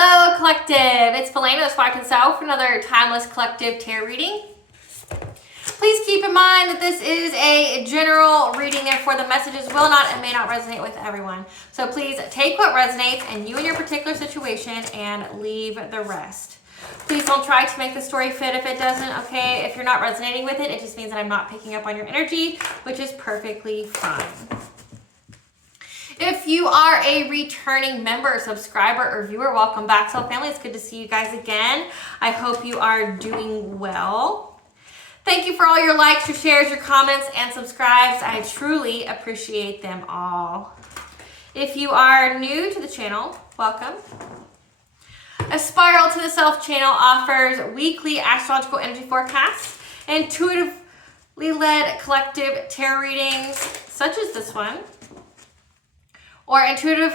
Hello, collective. It's Felena, aspiraltotheself, for another timeless collective tarot reading. Please keep in mind that this is a general reading, therefore the messages will not and may not resonate with everyone. So please take what resonates and you in your particular situation and leave the rest. Please don't try to make the story fit if it doesn't, okay? If you're not resonating with it, it just means that I'm not picking up on your energy, which is perfectly fine. If you are a returning member, subscriber, or viewer, welcome back, Soul Family. It's good to see you guys again. I hope you are doing well. Thank you for all your likes, your shares, your comments, and subscribes. I truly appreciate them all. If you are new to the channel, welcome. A Spiral to the Self channel offers weekly astrological energy forecasts, intuitively led collective tarot readings, such as this one, or intuitive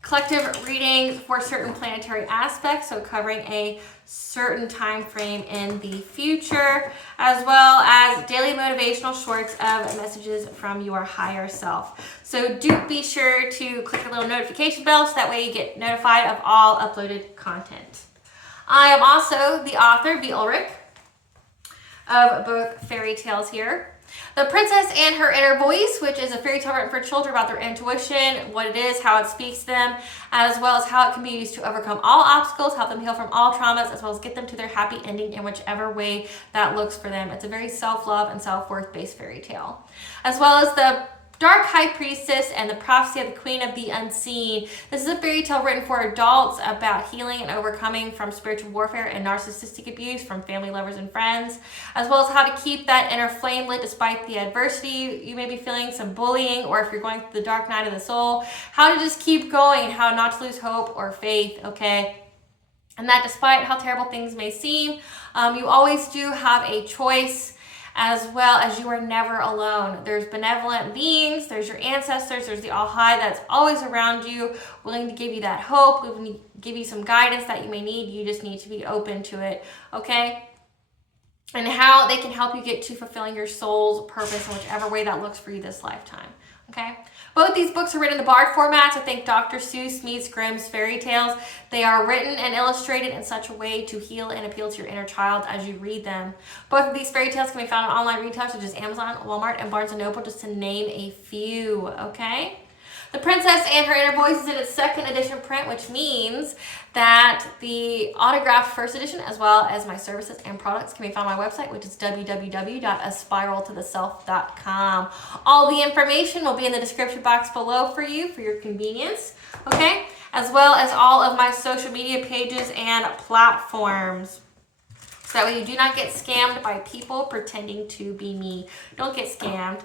collective readings for certain planetary aspects, so covering a certain time frame in the future, as well as daily motivational shorts of messages from your higher self. So do be sure to click the little notification bell so that way you get notified of all uploaded content. I am also the author, V. Ulrich, of both fairy tales here. The Princess and Her Inner Voice, which is a fairy tale written for children about their intuition, what it is, how it speaks to them, as well as how it can be used to overcome all obstacles, help them heal from all traumas, as well as get them to their happy ending in whichever way that looks for them. It's a very self-love and self-worth based fairy tale. As well as The Dark High Priestess and the Prophecy of the Queen of the Unseen. This is a fairy tale written for adults about healing and overcoming from spiritual warfare and narcissistic abuse from family, lovers, and friends, as well as how to keep that inner flame lit despite the adversity you may be feeling, some bullying, or if you're going through the dark night of the soul, how to just keep going and how not to lose hope or faith, okay? And that despite how terrible things may seem, you always do have a choice, as well as you are never alone. There's benevolent beings, there's your ancestors, there's the All High that's always around you, willing to give you that hope, willing to give you some guidance that you may need. You just need to be open to it, okay? And how they can help you get to fulfilling your soul's purpose in whichever way that looks for you this lifetime, okay? Both these books are written in the Bard format, so think Dr. Seuss meets Grimm's fairy tales. They are written and illustrated in such a way to heal and appeal to your inner child as you read them. Both of these fairy tales can be found on online retailers such as Amazon, Walmart, and Barnes & Noble, just to name a few, okay? The Princess and Her Inner Voice is in its second edition print, which means that the autographed first edition, as well as my services and products, can be found on my website, which is www.aspiraltotheself.com. All the information will be in the description box below for you, for your convenience, okay? As well as all of my social media pages and platforms. So that way you do not get scammed by people pretending to be me. Don't get scammed.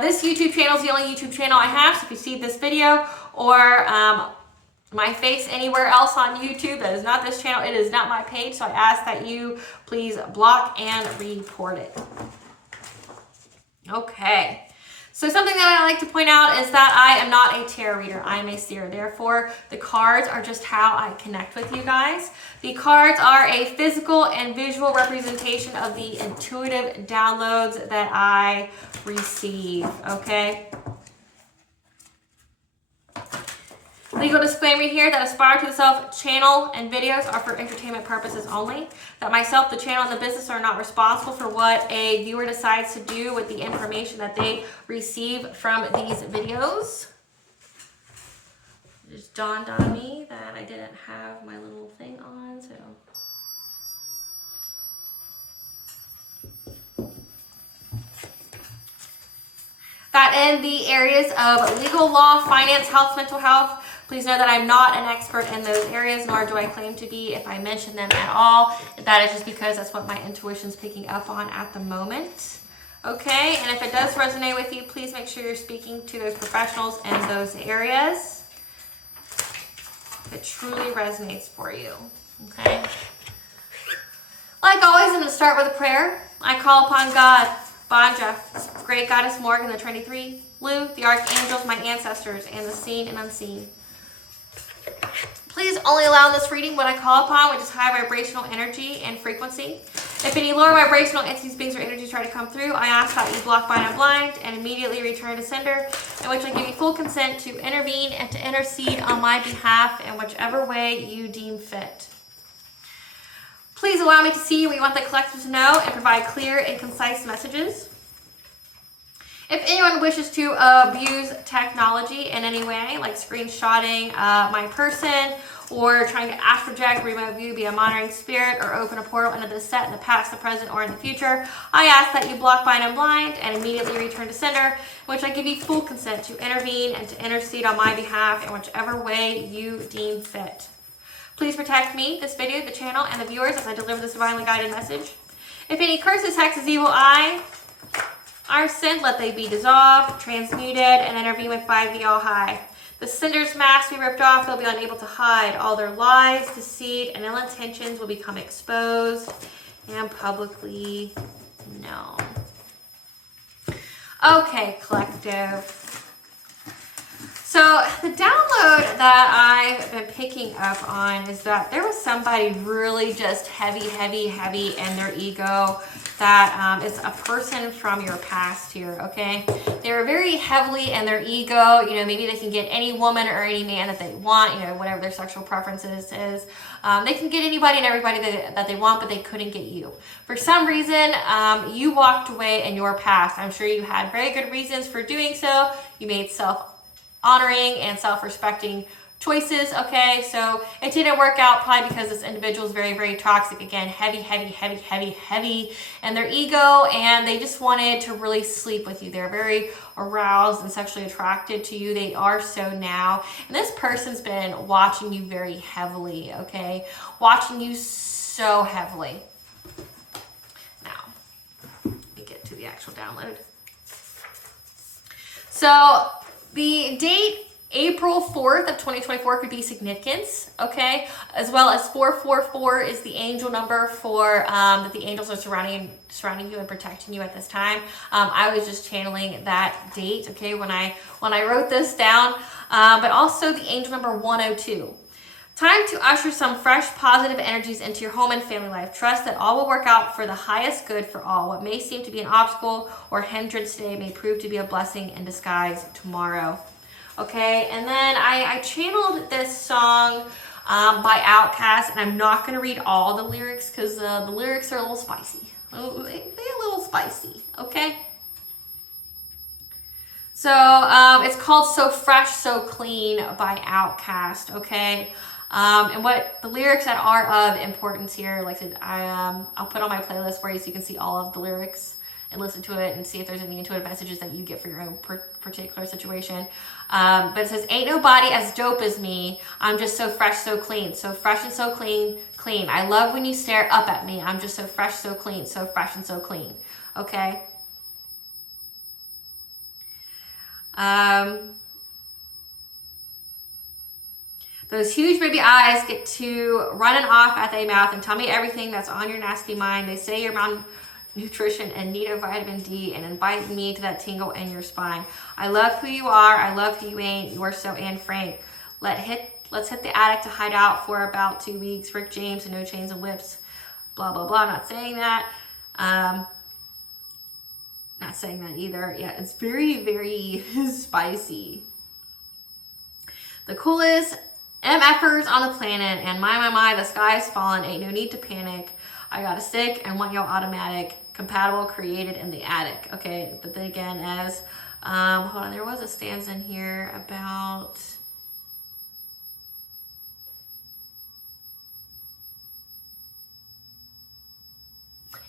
This YouTube channel is the only YouTube channel I have. So if you see this video or my face anywhere else on YouTube that is not this channel, it is not my page. So I ask that you please block and report it. Okay. So something that I like to point out is that I am not a tarot reader. I am a seer. Therefore, the cards are just how I connect with you guys. The cards are a physical and visual representation of the intuitive downloads that I receive, okay? Legal disclaimer here that Aspire to the Self channel and videos are for entertainment purposes only. That myself, the channel, and the business are not responsible for what a viewer decides to do with the information that they receive from these videos. It just dawned on me that I didn't have my little thing on, so. That in the areas of legal, law, finance, health, mental health, please know that I'm not an expert in those areas, nor do I claim to be if I mention them at all. That is just because that's what my intuition's picking up on at the moment. Okay, and if it does resonate with you, please make sure you're speaking to those professionals in those areas. If it truly resonates for you, okay? Like always, I'm going to start with a prayer. I call upon God, Banja, Great Goddess Morgan, the Trinity Three, Lu, the Archangels, my ancestors, and the seen and unseen. Please only allow in this reading what I call upon, which is high vibrational energy and frequency. If any lower vibrational entities, beings, or energies try to come through, I ask that you block, bind, and blind, and immediately return to sender, in which I give you full consent to intervene and to intercede on my behalf in whichever way you deem fit. Please allow me to see what you want the collective to know and provide clear and concise messages. If anyone wishes to abuse technology in any way, like screenshotting my person, or trying to astral project, remote view, be a monitoring spirit, or open a portal into the set in the past, the present, or in the future, I ask that you block, bind, and blind, and immediately return to sender, in which I give you full consent to intervene and to intercede on my behalf in whichever way you deem fit. Please protect me, this video, the channel, and the viewers as I deliver this divinely guided message. If any curses, hexes, evil eye are sent, let they be dissolved, transmuted, and intervene with 5D all high. The sender's mask be ripped off. They'll be unable to hide. All their lies, deceit, and ill intentions will become exposed and publicly known. Okay, collective. So the download that I've been picking up on is that there was somebody really just heavy in their ego that is a person from your past here, okay? They're very heavily in their ego. You know, maybe they can get any woman or any man that they want, you know, whatever their sexual preferences is. They can get anybody and everybody that they want, but they couldn't get you. For some reason, you walked away in your past. I'm sure you had very good reasons for doing so. You made self-honoring and self-respecting choices, okay? So it didn't work out probably because this individual is very toxic. Again, heavy in their ego, and they just wanted to really sleep with you. They're very aroused and sexually attracted to you. They are so now. And this person's been watching you very heavily, okay? Watching you so heavily. Now, let me get to the actual download. So the date April 4th of 2024 could be significance, okay? As well as 444 is the angel number for that the angels are surrounding you and protecting you at this time. I was just channeling that date, okay, when I wrote this down. But also the angel number 102. Time to usher some fresh positive energies into your home and family life. Trust that all will work out for the highest good for all. What may seem to be an obstacle or hindrance today may prove to be a blessing in disguise tomorrow. Okay, and then I channeled this song by Outkast, and I'm not going to read all the lyrics because the lyrics are a little spicy. They're a little spicy, okay? So it's called So Fresh, So Clean by Outkast, okay? And what the lyrics that are of importance here, like I said, I'll put on my playlist for you so you can see all of the lyrics and listen to it and see if there's any intuitive messages that you get for your own particular situation. But it says, ain't nobody as dope as me. I'm just so fresh, so clean. So fresh and so clean. I love when you stare up at me. I'm just so fresh, so clean. So fresh and so clean. Okay? Those huge baby eyes get to running off at their mouth and tell me everything that's on your nasty mind. They say you're malnutrition and need a vitamin D and invite me to that tingle in your spine. I love who you are. I love who you ain't. You are so Anne Frank. Let's hit the attic to hide out for about 2 weeks. Rick James and No Chains and Whips. Blah, blah, blah. I'm not saying that. Not saying that either. Yeah, it's very spicy. The coolest MFers on the planet, and my, the sky is falling. Ain't no need to panic. I got a stick and want y'all automatic, compatible, created in the attic. Okay, but then again, as hold on, there was a stanza in here about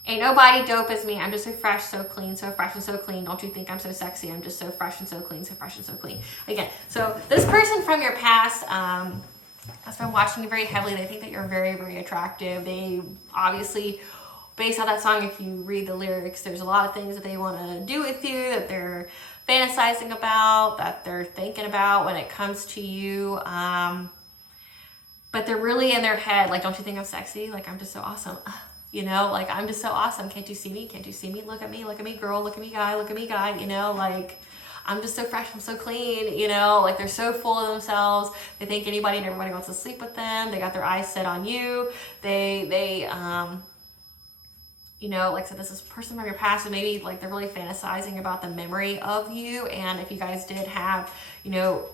ain't nobody dope as me. I'm just so fresh, so clean, so fresh and so clean. Don't you think I'm so sexy? I'm just so fresh and so clean, so fresh and so clean. Again, so this person from your past has been watching you very heavily. They think that you're very attractive. They obviously, based on that song, if you read the lyrics, there's a lot of things that they want to do with you, that they're fantasizing about, that they're thinking about when it comes to you. But they're really in their head, like, don't you think I'm sexy? Like, I'm just so awesome. You know, like, I'm just so awesome. Can't you see me? Can't you see me? Look at me, girl. Look at me, guy. Look at me, guy. You know, like, I'm just so fresh. I'm so clean. You know, like, they're so full of themselves. They think anybody and everybody wants to sleep with them. They got their eyes set on you. They you know, like I said, this is a person from your past, and maybe like they're really fantasizing about the memory of you. And if you guys did have, you know,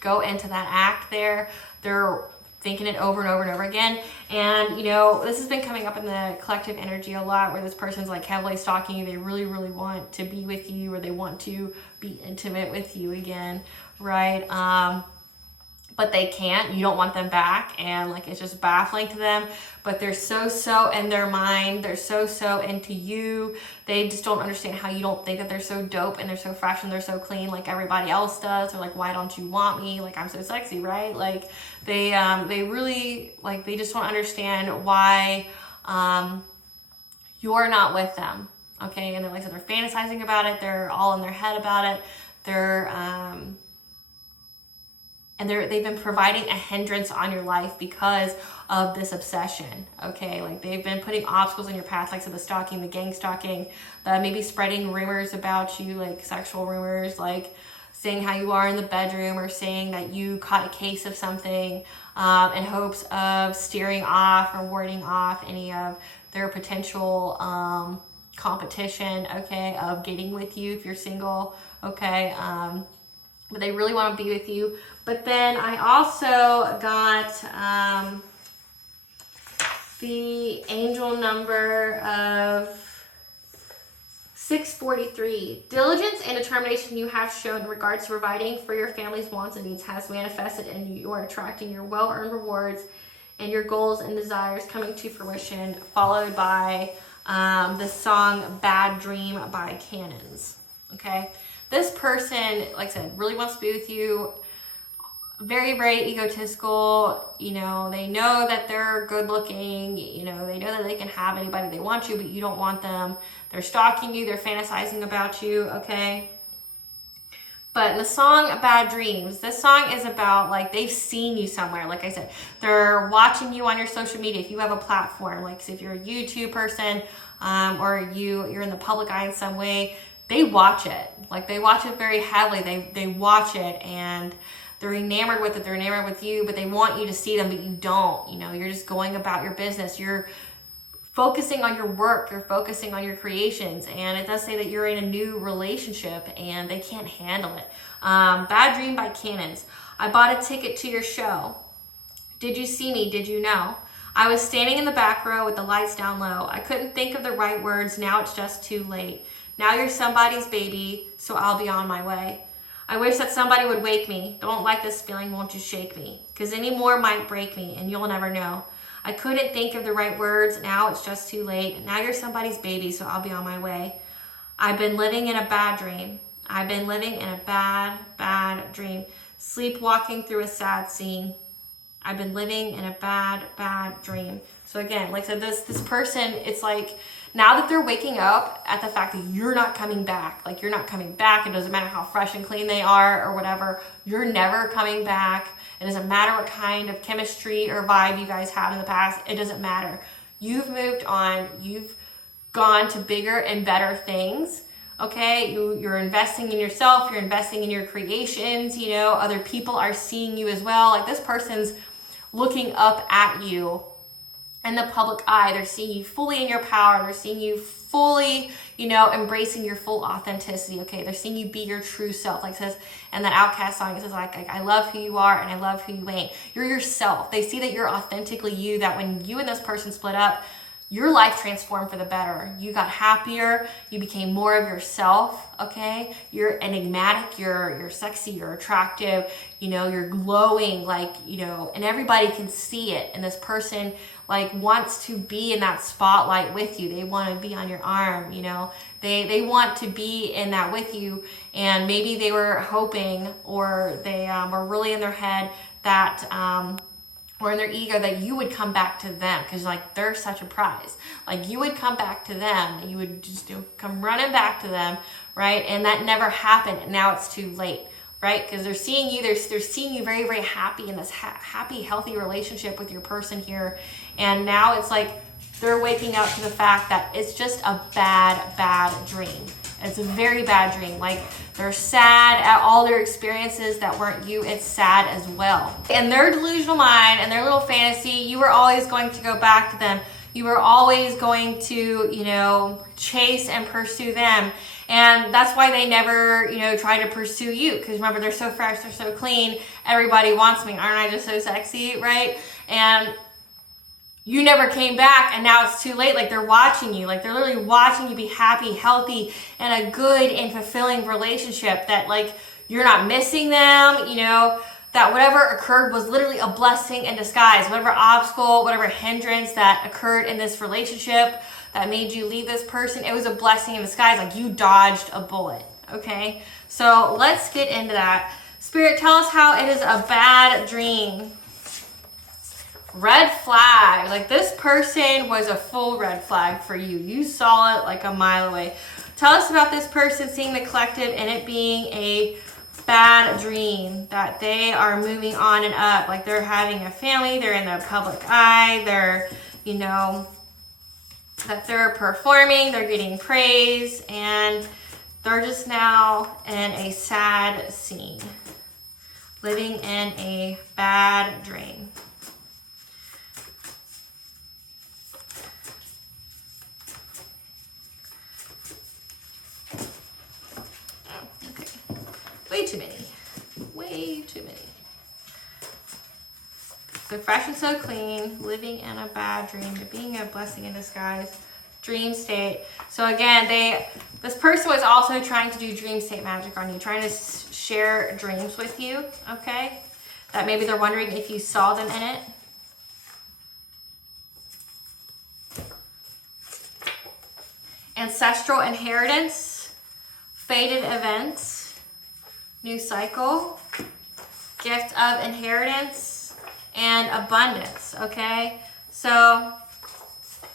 go into that act there, they're thinking it over and over and over again. And, you know, this has been coming up in the collective energy a lot, where this person's like heavily stalking you. They really, really want to be with you, or they want to be intimate with you again, right? But they can't. You don't want them back, and like it's just baffling to them. But they're so in their mind. They're so into you. They just don't understand how you don't think that they're so dope and they're so fresh and they're so clean like everybody else does. Or like, why don't you want me? Like, I'm so sexy, right? Like they really, like, they just don't understand why you're not with them. Okay, and like I said, they're fantasizing about it. They're all in their head about it. They've been providing a hindrance on your life because of this obsession, okay? Like, they've been putting obstacles in your path, like, so the stalking, the gang stalking, the maybe spreading rumors about you, like sexual rumors, like saying how you are in the bedroom, or saying that you caught a case of something, in hopes of steering off or warding off any of their potential competition, okay, of getting with you if you're single, okay? But they really want to be with you. But then I also got the angel number of 643. Diligence and determination you have shown in regards to providing for your family's wants and needs has manifested, and you are attracting your well-earned rewards and your goals and desires coming to fruition, followed by the song Bad Dream by Cannons, okay? This person, like I said, really wants to be with you. Very, very egotistical. You know, they know that they're good looking. You know, they know that they can have anybody they want you, but you don't want them. They're stalking you. They're fantasizing about you, okay? But the song Bad Dreams, this song is about, like, they've seen you somewhere. Like I said, they're watching you on your social media. If you have a platform, like if you're a YouTube person, or you're in the public eye in some way, they watch it. Like, they watch it very heavily. They watch it, and they're enamored with it. They're enamored with you, but they want you to see them, but you don't. You know, you're just going about your business. You're focusing on your work. You're focusing on your creations. And it does say that you're in a new relationship and they can't handle it. Bad Dream by Cannons. I bought a ticket to your show. Did you see me? Did you know? I was standing in the back row with the lights down low. I couldn't think of the right words. Now it's just too late. Now you're somebody's baby, so I'll be on my way. I wish that somebody would wake me. Don't like this feeling, won't you shake me? Because any more might break me, and you'll never know. I couldn't think of the right words. Now it's just too late. Now you're somebody's baby, so I'll be on my way. I've been living in a bad dream. I've been living in a bad, bad dream. Sleepwalking through a sad scene. I've been living in a bad, bad dream. So again, like I said, this person, it's like, now that they're waking up at the fact that you're not coming back, like you're not coming back, it doesn't matter how fresh and clean they are or whatever, you're never coming back. It doesn't matter what kind of chemistry or vibe you guys had in the past, it doesn't matter. You've moved on, you've gone to bigger and better things, okay? You're investing in yourself, you're investing in your creations, you know, other people are seeing you as well. Like, this person's looking up at you in the public eye. They're seeing you fully in your power. They're seeing you fully, you know, embracing your full authenticity, okay? They're seeing you be your true self. Like it says in that Outcast song, it says like I love who you are and I love who you ain't. You're yourself. They see that you're authentically you, that when you and this person split up, your life transformed for the better. You got happier. You became more of yourself, okay? You're enigmatic. You're sexy. You're attractive. You know, you're glowing, like, you know, and everybody can see it. And this person, like, wants to be in that spotlight with you. They want to be on your arm, you know. They want to be in that with you. And maybe they were hoping, or they were really in their head that... or in their ego, that you would come back to them, because like they're such a prize. Like, you would come back to them, and you would just come running back to them, right? And that never happened, and now it's too late, right? Because they're seeing you, they're seeing you very, very happy in this happy, healthy relationship with your person here, and now it's like they're waking up to the fact that it's just a bad, bad dream. It's a very bad dream. Like, they're sad at all their experiences that weren't you. It's sad as well. In their delusional mind and their little fantasy, you were always going to go back to them. You were always going to, you know, chase and pursue them. And that's why they never, you know, try to pursue you. Because remember, they're so fresh, they're so clean. Everybody wants me. Aren't I just so sexy, right? And you never came back, and now it's too late. Like, they're watching you. Like, they're literally watching you be happy, healthy, and a good and fulfilling relationship that, like, you're not missing them, you know, that whatever occurred was literally a blessing in disguise. Whatever obstacle, whatever hindrance that occurred in this relationship that made you leave this person, it was a blessing in disguise. Like, you dodged a bullet, okay? So let's get into that. Spirit, tell us how it is a bad dream. Red flag. Like, this person was a full red flag for you. You saw it like a mile away. Tell us about this person seeing the collective and it being a bad dream, that they are moving on and up. Like, they're having a family, they're in the public eye, they're, you know, that they're performing, they're getting praise, and they're just now in a sad scene, living in a bad dream. Way too many. Way too many. So fresh and so clean, living in a bad dream, but being a blessing in disguise, dream state. So again, this person was also trying to do dream state magic on you, trying to share dreams with you, okay? That maybe they're wondering if you saw them in it. Ancestral inheritance, fated events, new cycle, gift of inheritance, and abundance, okay? So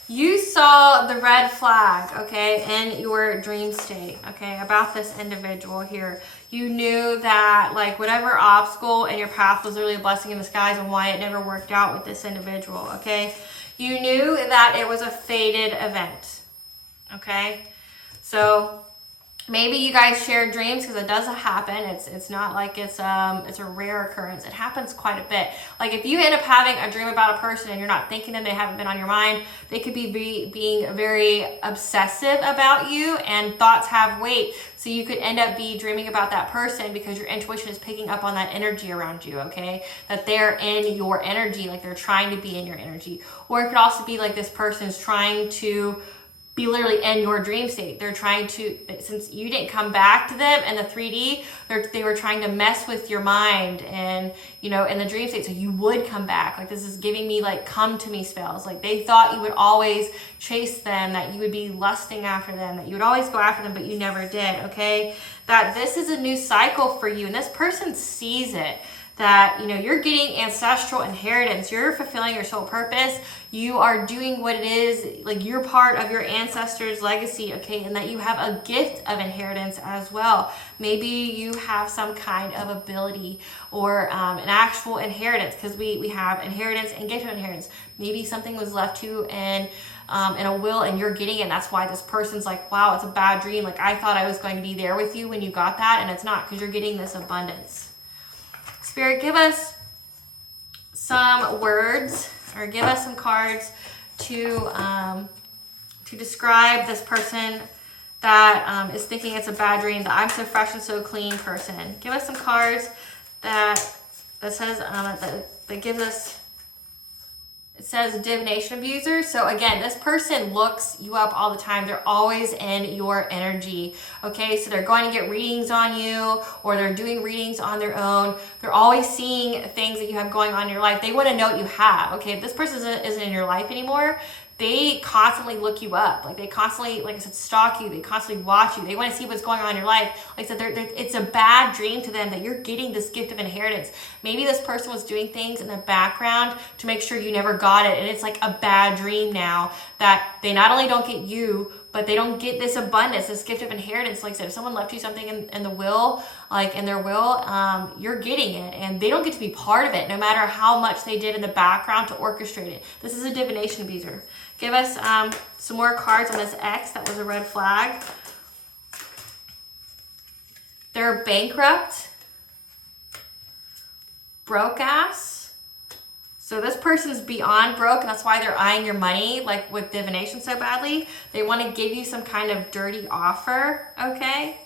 you saw the red flag, okay, in your dream state, okay, about this individual here. You knew that, like, whatever obstacle in your path was really a blessing in disguise and why it never worked out with this individual, okay? You knew that it was a fated event, okay? So maybe you guys share dreams, because it does happen. It's not like it's a rare occurrence. It happens quite a bit. Like, if you end up having a dream about a person and you're not thinking them, they haven't been on your mind, they could be being very obsessive about you, and thoughts have weight. So you could end up dreaming about that person because your intuition is picking up on that energy around you, okay? That they're in your energy, like they're trying to be in your energy. Or it could also be like this person's trying to be literally in your dream state. They're trying to, since you didn't come back to them in the 3D, they were trying to mess with your mind and, you know, in the dream state, so you would come back. Like, this is giving me like come to me spells. Like, they thought you would always chase them, that you would be lusting after them, that you would always go after them, but you never did, okay? That this is a new cycle for you, and this person sees it. That, you know, you're getting ancestral inheritance, you're fulfilling your soul purpose, you are doing what it is, like, you're part of your ancestors' legacy, okay? And that you have a gift of inheritance as well. Maybe you have some kind of ability or an actual inheritance, because we have inheritance and gift of inheritance. Maybe something was left to you in a will and you're getting it, and that's why this person's like, wow, it's a bad dream. Like, I thought I was going to be there with you when you got that, and it's not, because you're getting this abundance. Spirit, give us some words, or give us some cards to describe this person that is thinking it's a bad dream, the I'm so fresh and so clean person. Give us some cards that says that gives us. It says divination abuser. So again, this person looks you up all the time. They're always in your energy, okay? So they're going to get readings on you, or they're doing readings on their own. They're always seeing things that you have going on in your life. They want to know what you have, okay? If this person isn't in your life anymore, they constantly look you up. Like, they constantly, like I said, stalk you. They constantly watch you. They want to see what's going on in your life. Like I said, it's a bad dream to them that you're getting this gift of inheritance. Maybe this person was doing things in the background to make sure you never got it. And it's like a bad dream now that they not only don't get you, but they don't get this abundance, this gift of inheritance. Like I said, if someone left you something in the will, like in their will, you're getting it, and they don't get to be part of it, no matter how much they did in the background to orchestrate it. This is a divination abuser. Give us some more cards on this X that was a red flag. They're bankrupt, broke ass, So this person's beyond broke, and that's why they're eyeing your money, like with divination so badly. They want to give you some kind of dirty offer, okay?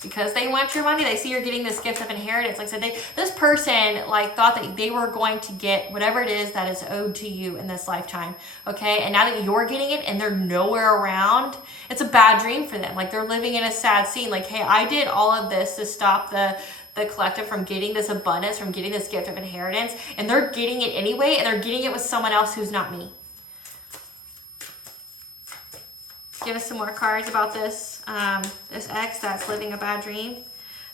Because they want your money. They see you're getting this gift of inheritance. Like I said, this person like thought that they were going to get whatever it is that is owed to you in this lifetime, okay? And now that you're getting it and they're nowhere around, it's a bad dream for them. Like they're living in a sad scene. Like, hey, I did all of this to stop the collective from getting this abundance, from getting this gift of inheritance, and they're getting it anyway, and they're getting it with someone else who's not me. Give us some more cards about this this ex that's living a bad dream.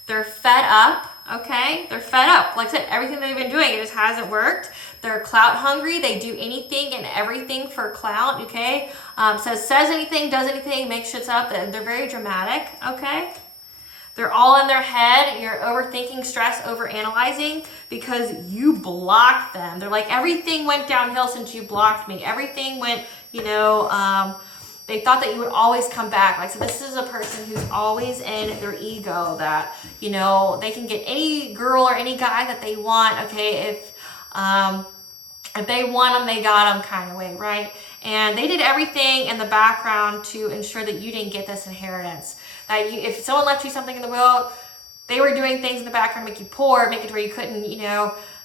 They're fed up, okay? They're fed up. Like I said, everything they've been doing, it just hasn't worked. They're clout hungry. They do anything and everything for clout, okay? Says anything, does anything, makes shit up. They're very dramatic, okay? They're all in their head. You're overthinking, stress, overanalyzing because you blocked them. They're like, everything went downhill since you blocked me. Everything went, they thought that you would always come back. Like, so this is a person who's always in their ego that, they can get any girl or any guy that they want, okay? If they want them, they got them kind of way, right? And they did everything in the background to ensure that you didn't get this inheritance. That if someone left you something in the will, they were doing things in the background to make you poor, make it to where you couldn't,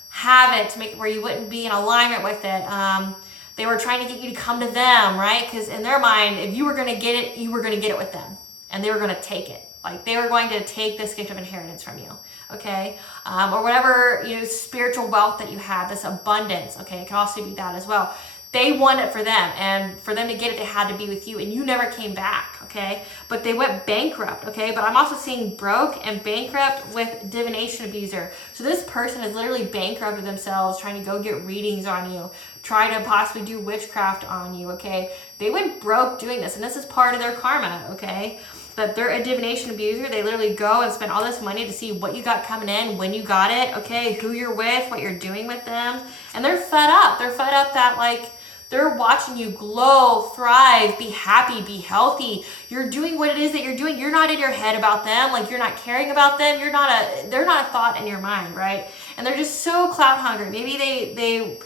have it, to make it where you wouldn't be in alignment with it. They were trying to get you to come to them, right? Because in their mind, if you were going to get it, you were going to get it with them. And they were going to take it. Like they were going to take this gift of inheritance from you, okay? Or whatever, spiritual wealth that you have, this abundance, okay? It can also be that as well. They want it for them, and for them to get it, they had to be with you, and you never came back, okay? But they went bankrupt, okay? But I'm also seeing broke and bankrupt with divination abuser. So this person has literally bankrupted themselves trying to go get readings on you, try to possibly do witchcraft on you, okay? They went broke doing this, and this is part of their karma, okay? But they're a divination abuser. They literally go and spend all this money to see what you got coming in, when you got it, okay? Who you're with, what you're doing with them. And they're fed up. They're fed up that, like, they're watching you glow, thrive, be happy, be healthy. You're doing what it is that you're doing. You're not in your head about them. Like, you're not caring about them. They're not a thought in your mind, right? And they're just so clout hungry. Maybe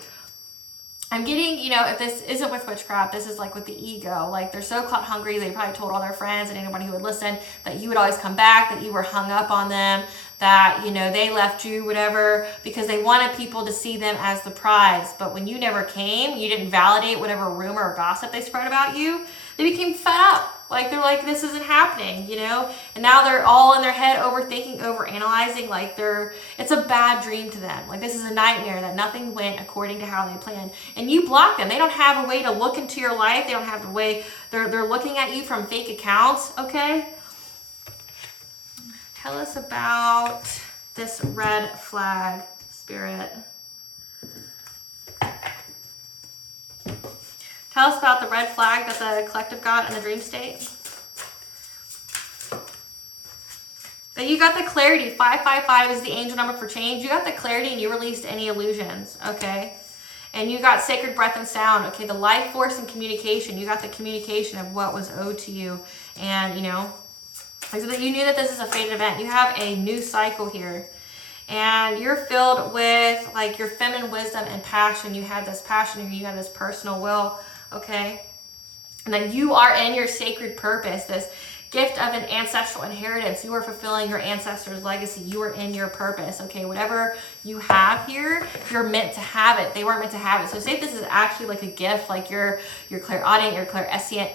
I'm getting, if this isn't with witchcraft, this is like with the ego. Like, they're so clout hungry, they probably told all their friends and anybody who would listen that you would always come back, that you were hung up on them, that, they left you, whatever, because they wanted people to see them as the prize. But when you never came, you didn't validate whatever rumor or gossip they spread about you, they became fed up. Like, they're like, this isn't happening, And now they're all in their head, overthinking, overanalyzing. Like, it's a bad dream to them. Like, this is a nightmare that nothing went according to how they planned. And you block them. They don't have a way to look into your life. They don't have a way. They're looking at you from fake accounts, okay? Tell us about this red flag, Spirit. Tell us about the red flag that the collective got in the dream state. That you got the clarity. 555 is the angel number for change. You got the clarity and you released any illusions, okay? And you got sacred breath and sound, okay? The life force and communication. You got the communication of what was owed to you. And, so that you knew that this is a fated event. You have a new cycle here. And you're filled with, like, your feminine wisdom and passion. You have this passion here. You have this personal will, okay? And that you are in your sacred purpose, this gift of an ancestral inheritance. You are fulfilling your ancestors' legacy. You are in your purpose, okay? Whatever you have here, you're meant to have it. They weren't meant to have it. So say if this is actually like a gift, like you're clairaudient, you're clairsentient,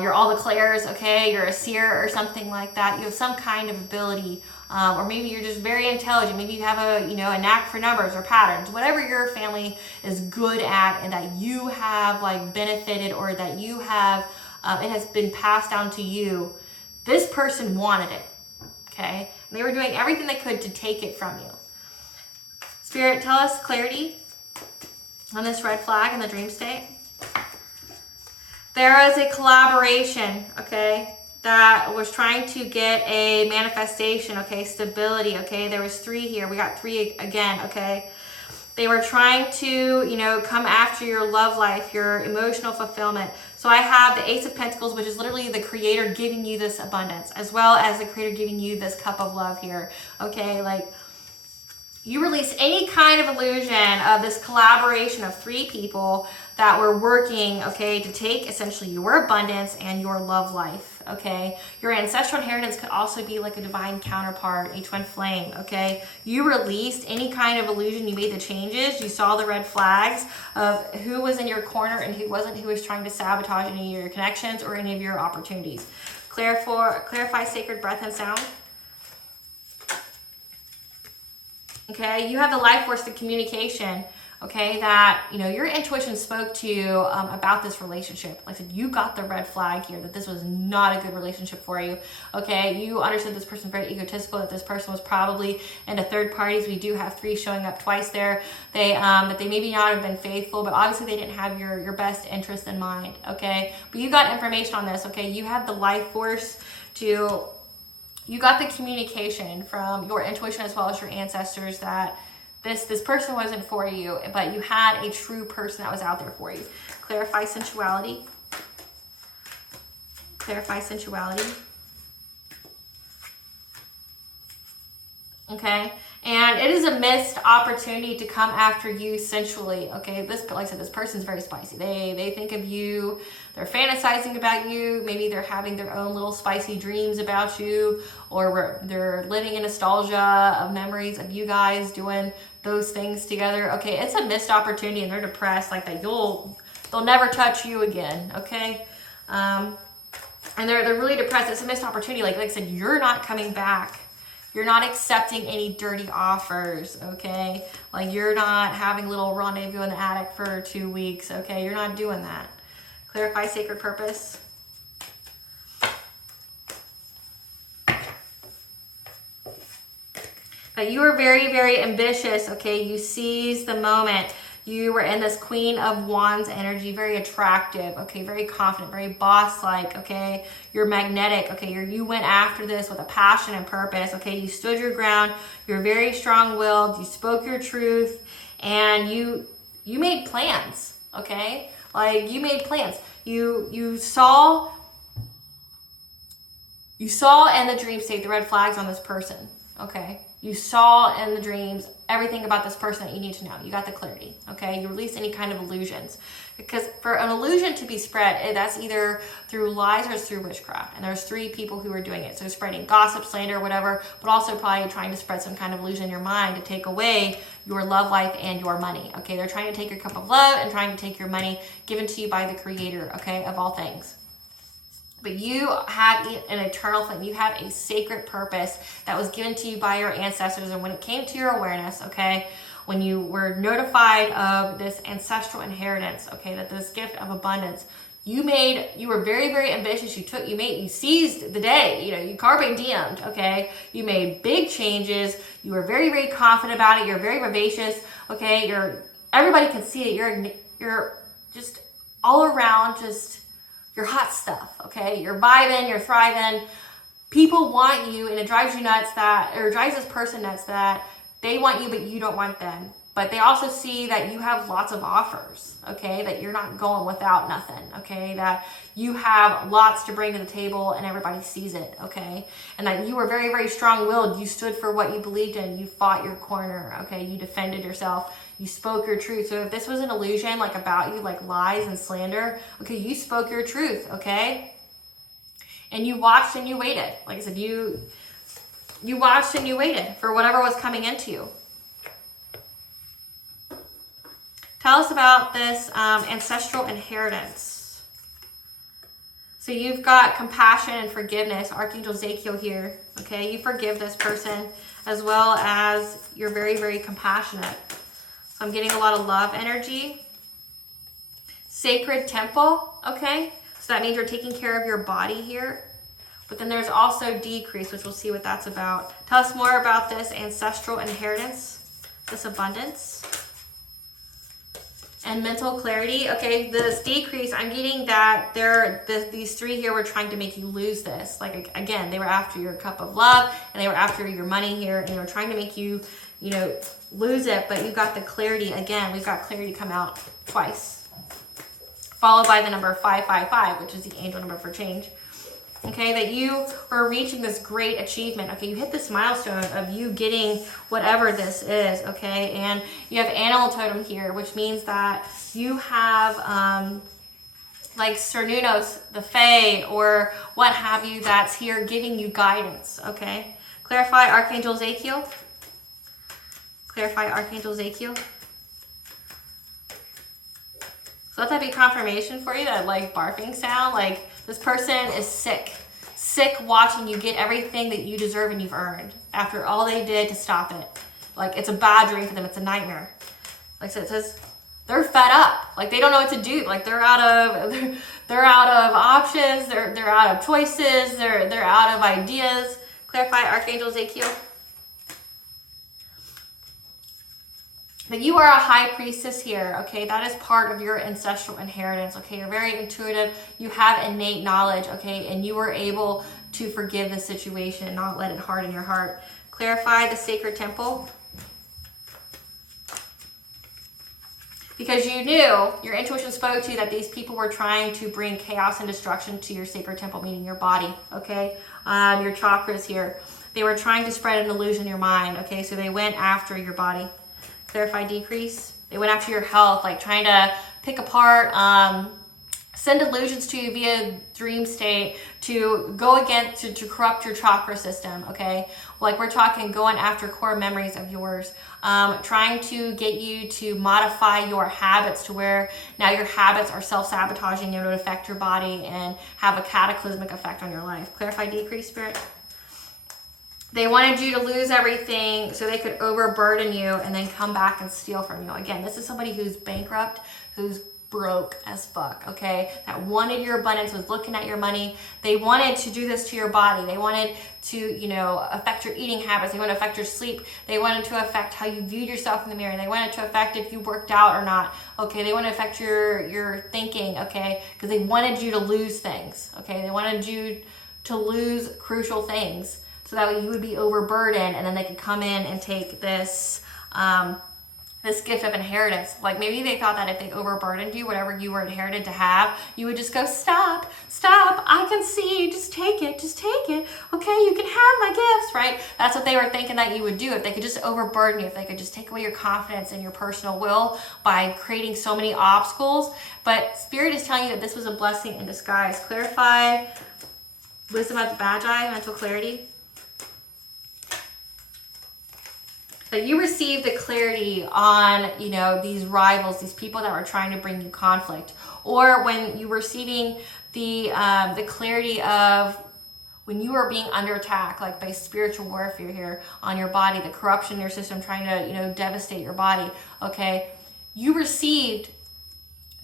you're all the clairs, okay? You're a seer or something like that. You have some kind of ability, or maybe you're just very intelligent. Maybe you have a knack for numbers or patterns, whatever your family is good at and that you have like benefited, or that you have, it has been passed down to you. This person wanted it, okay? And they were doing everything they could to take it from you. Spirit, tell us clarity on this red flag in the dream state. There is a collaboration, okay, that was trying to get a manifestation, okay, stability, okay? There was 3 here. We got 3 again, okay? They were trying to, come after your love life, your emotional fulfillment. So I have the Ace of Pentacles, which is literally the Creator giving you this abundance, as well as the Creator giving you this cup of love here, okay? Like, You release any kind of illusion of this collaboration of 3 people that were working, okay, to take essentially your abundance and your love life, okay? Your ancestral inheritance could also be like a divine counterpart, a twin flame, okay? You released any kind of illusion, you made the changes, you saw the red flags of who was in your corner and who wasn't, who was trying to sabotage any of your connections or any of your opportunities. Clarify sacred breath and sound. Okay, you have the life force, the communication, okay, that, you know, your intuition spoke to you about this relationship. Like I said, you got the red flag here that this was not a good relationship for you, okay? You understood this person's very egotistical, that this person was probably into third parties. We do have 3 showing up twice there. That they maybe not have been faithful, but obviously they didn't have your best interest in mind, okay? But you got information on this, okay? You have the life force to... You got the communication from your intuition as well as your ancestors that this person wasn't for you, but you had a true person that was out there for you. Clarify sensuality. Clarify sensuality. Okay, and it is a missed opportunity to come after you sensually. Okay, this, like I said, this person's very spicy. They think of you, they're fantasizing about you, maybe they're having their own little spicy dreams about you, or they're living in nostalgia of memories of you guys doing those things together. Okay, it's a missed opportunity, and they're depressed like that. They'll never touch you again. Okay, and they're really depressed. It's a missed opportunity. Like I said, you're not coming back. You're not accepting any dirty offers, okay? Like you're not having a little rendezvous in the attic for 2 weeks, okay? You're not doing that. Clarify sacred purpose. But you were very, very ambitious, okay? You seized the moment. You were in this Queen of Wands energy, very attractive, okay, very confident, very boss-like, okay? You're magnetic, okay? You went after this with a passion and purpose, okay? You stood your ground. You're very strong-willed. You spoke your truth, and you made plans, okay? Like you made plans. You saw in the dream state the red flags on this person, okay? You saw in the dreams everything about this person that you need to know. You got the clarity, okay? You release any kind of illusions. Because for an illusion to be spread, that's either through lies or it's through witchcraft. And there's 3 people who are doing it. So spreading gossip, slander, whatever, but also probably trying to spread some kind of illusion in your mind to take away your love life and your money, okay? They're trying to take your cup of love and trying to take your money given to you by the creator, okay, of all things. But you have an eternal flame. You have a sacred purpose that was given to you by your ancestors. And when it came to your awareness, okay, when you were notified of this ancestral inheritance, okay, that this gift of abundance, you were very, very ambitious. You seized the day, you know, you carpe diemed, okay? You made big changes. You were very, very confident about it. You're very vivacious, okay? Everybody can see it. You're just all around, you're hot stuff, okay? You're vibing, you're thriving. People want you, and it drives you nuts drives this person nuts that they want you, but you don't want them. But they also see that you have lots of offers, okay? That you're not going without nothing, okay? That you have lots to bring to the table and everybody sees it, okay? And that you were very, very strong-willed. You stood for what you believed in. You fought your corner, okay? You defended yourself. You spoke your truth. So if this was an illusion, like about you, like lies and slander, okay, you spoke your truth, okay? And you watched and you waited. Like I said, you watched and you waited for whatever was coming into you. Tell us about this ancestral inheritance. So you've got compassion and forgiveness. Archangel Zakiel here. Okay, you forgive this person as well as you're very, very compassionate. So I'm getting a lot of love energy. Sacred temple. Okay, so that means you're taking care of your body here. But then there's also decrease, which we'll see what that's about. Tell us more about this ancestral inheritance, this abundance. And mental clarity. Okay, this decrease, I'm getting that these 3 here were trying to make you lose this. Like, again, they were after your cup of love, and they were after your money here, and they were trying to make you, you know, lose it, but you got the clarity. Again, we've got clarity come out twice. Followed by the number 555, which is the angel number for change. Okay, that you are reaching this great achievement. Okay, you hit this milestone of you getting whatever this is. Okay, and you have animal totem here, which means that you have like Cernunos, the Fae, or what have you, that's here giving you guidance. Okay, clarify Archangel Ezekiel. Clarify Archangel Ezekiel. So let that be confirmation for you, that like barking sound. Like this person is sick watching you get everything that you deserve and you've earned after all they did to stop it. Like it's a bad dream for them. It's a nightmare. Like so it says they're fed up. Like they don't know what to do. Like they're out of options. They're out of choices. They're out of ideas. Clarify Archangel Ezekiel. But you are a high priestess here, okay? That is part of your ancestral inheritance, okay? You're very intuitive. You have innate knowledge, okay? And you were able to forgive the situation, not let it harden your heart. Clarify the sacred temple. Because you knew, your intuition spoke to you that these people were trying to bring chaos and destruction to your sacred temple, meaning your body, okay? Your chakras here. They were trying to spread an illusion in your mind, okay? So they went after your body. Clarify decrease. They went after your health, like trying to pick apart, send illusions to you via dream state to go against, to corrupt your chakra system, okay? Like we're talking going after core memories of yours, trying to get you to modify your habits to where now your habits are self-sabotaging and it would affect your body and have a cataclysmic effect on your life. Clarify decrease, Spirit. They wanted you to lose everything so they could overburden you and then come back and steal from you. Again, this is somebody who's bankrupt, who's broke as fuck, okay? That wanted your abundance, was looking at your money. They wanted to do this to your body. They wanted to, you know, affect your eating habits. They wanted to affect your sleep. They wanted to affect how you viewed yourself in the mirror. They wanted to affect if you worked out or not, okay? They wanted to affect your thinking, okay? Because they wanted you to lose things, okay? They wanted you to lose crucial things, so that way you would be overburdened and then they could come in and take this this gift of inheritance. Like maybe they thought that if they overburdened you, whatever you were inherited to have, you would just go, stop, I can see, just take it, okay, you can have my gifts, right? That's what they were thinking that you would do if they could just overburden you, if they could just take away your confidence and your personal will by creating so many obstacles. But Spirit is telling you that this was a blessing in disguise. Clarify wisdom of the Magi, mental clarity. That you received the clarity on, you know, these rivals, these people that were trying to bring you conflict, or when you were receiving the clarity of when you were being under attack, like by spiritual warfare here on your body, the corruption in your system trying to, you know, devastate your body. Okay, you received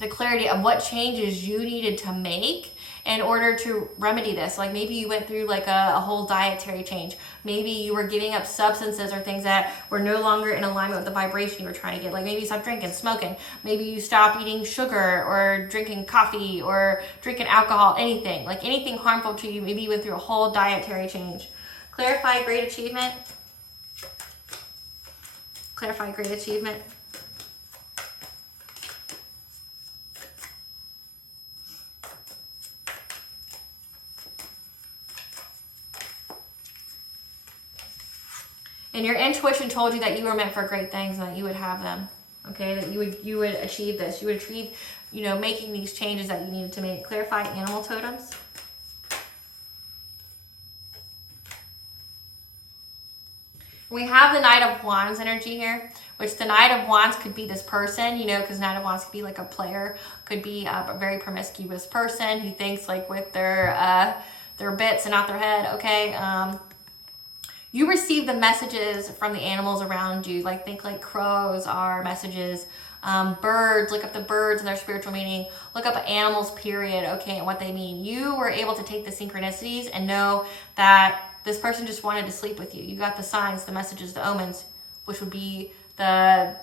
the clarity of what changes you needed to make in order to remedy this. Like maybe you went through like a whole dietary change. Maybe you were giving up substances or things that were no longer in alignment with the vibration you were trying to get. Like maybe you stopped drinking, smoking. Maybe you stopped eating sugar or drinking coffee or drinking alcohol, anything. Like anything harmful to you. Maybe you went through a whole dietary change. Clarify great achievement. Clarify great achievement. And your intuition told you that you were meant for great things and that you would have them, okay? That you would achieve this. You would achieve, you know, making these changes that you needed to make. Clarify animal totems. We have the Knight of Wands energy here, which the Knight of Wands could be this person, you know, because Knight of Wands could be like a player, could be a very promiscuous person who thinks like with their bits and not their head, okay? You receive the messages from the animals around you. Like think like crows are messages. Birds, look up the birds and their spiritual meaning. Look up animals, period, okay, and what they mean. You were able to take the synchronicities and know that this person just wanted to sleep with you. You got the signs, the messages, the omens, which would be the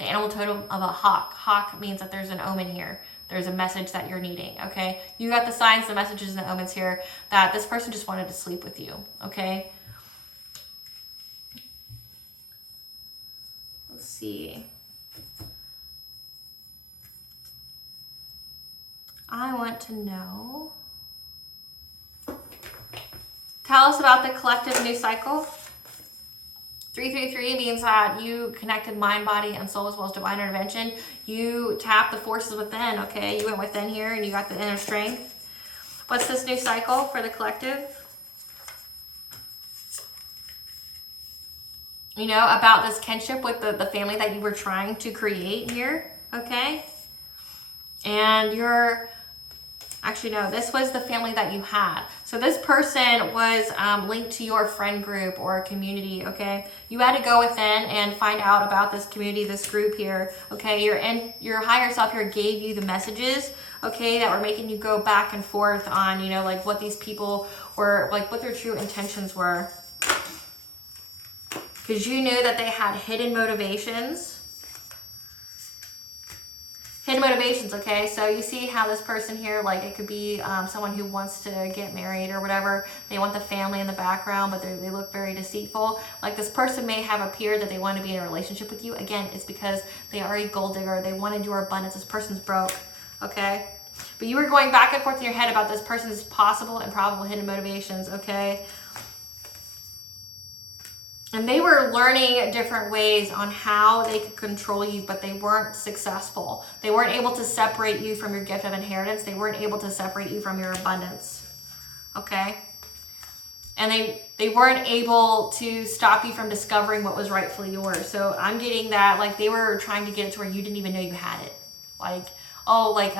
animal totem of a hawk. Hawk means that there's an omen here. There's a message that you're needing, okay? You got the signs, the messages, and the omens here that this person just wanted to sleep with you, okay? Let's see. I want to know Tell us about the collective new cycle. 333 means that you connected mind, body, and soul as well as divine intervention. You tap the forces within, okay? You went within here and you got the inner strength. What's this new cycle for the collective? You know, about this kinship with the family that you were trying to create here, okay? And you're, actually no, this was the family that you had. So this person was linked to your friend group or community, okay? You had to go within and find out about this community, this group here, okay? Your higher self here gave you the messages, okay, that were making you go back and forth on, you know, like what these people were, like what their true intentions were. Because you knew that they had hidden motivations. Hidden motivations, okay? So you see how this person here, like it could be someone who wants to get married or whatever. They want the family in the background, but they look very deceitful. Like this person may have appeared that they want to be in a relationship with you. Again, it's because they are a gold digger. They wanted your abundance. This person's broke, okay? But you were going back and forth in your head about this person's possible and probable hidden motivations, okay? And they were learning different ways on how they could control you, but they weren't successful. They weren't able to separate you from your gift of inheritance. They weren't able to separate you from your abundance, okay? And they weren't able to stop you from discovering what was rightfully yours. So I'm getting that, like they were trying to get it to where you didn't even know you had it. Like, oh, like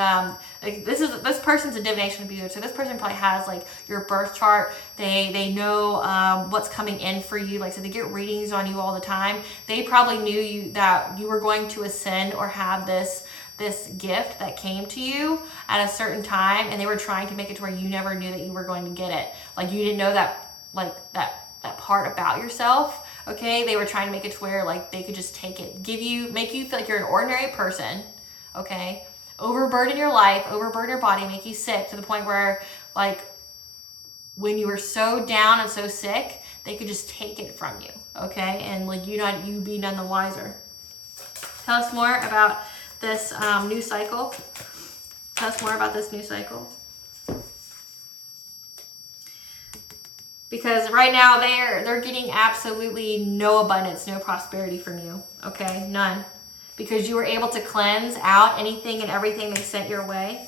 this person's a divination abuser. So this person probably has like your birth chart. They know what's coming in for you. Like, so they get readings on you all the time. They probably knew that you were going to ascend or have this gift that came to you at a certain time, and they were trying to make it to where you never knew that you were going to get it. Like you didn't know that, like that part about yourself. Okay, they were trying to make it to where like they could just take it, make you feel like you're an ordinary person. Okay. Overburden your life, overburden your body, make you sick to the point where like when you were so down and so sick, they could just take it from you, okay? And like you be none the wiser. Tell us more about this new cycle. Tell us more about this new cycle. Because right now they're getting absolutely no abundance, no prosperity from you, okay? None. Because you were able to cleanse out anything and everything they sent your way.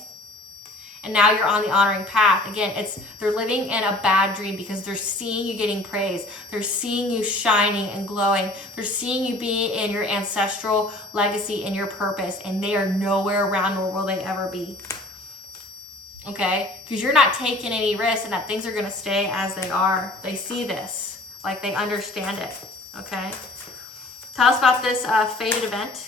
And now you're on the honoring path. Again, they're living in a bad dream because they're seeing you getting praise. They're seeing you shining and glowing. They're seeing you be in your ancestral legacy and your purpose, and they are nowhere around, nor will they ever be. Okay? Because you're not taking any risks and that things are going to stay as they are. They see this. Like they understand it. Okay? Tell us about this fated event.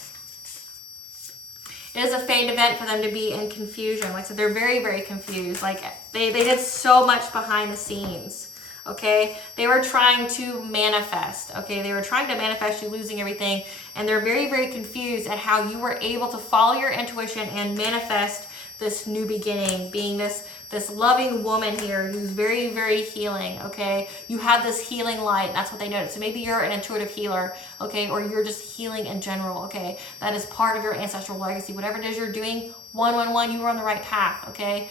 It is a fated event for them to be in confusion. Like I said, they're very, very confused. Like they did so much behind the scenes. Okay, they were trying to manifest. Okay, they were trying to manifest you losing everything, and they're very, very confused at how you were able to follow your intuition and manifest this new beginning, being this loving woman here who's very, very healing, okay? You have this healing light, and that's what they noticed. So maybe you're an intuitive healer, okay? Or you're just healing in general, okay? That is part of your ancestral legacy. Whatever it is you're doing, 111, you are on the right path, okay?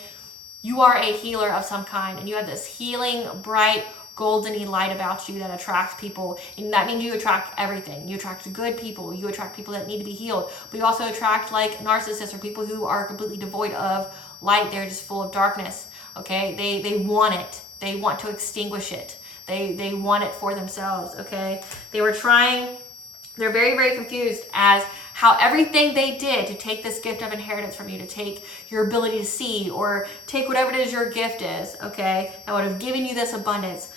You are a healer of some kind, and you have this healing, bright, golden-y light about you that attracts people, and that means you attract everything. You attract good people, you attract people that need to be healed, but you also attract like narcissists or people who are completely devoid of light. They're just full of darkness. Okay, they want it. They want to extinguish it. They want it for themselves. Okay, they're very, very confused as how everything they did to take this gift of inheritance from you, to take your ability to see, or take whatever it is your gift is, okay, that would have given you this abundance.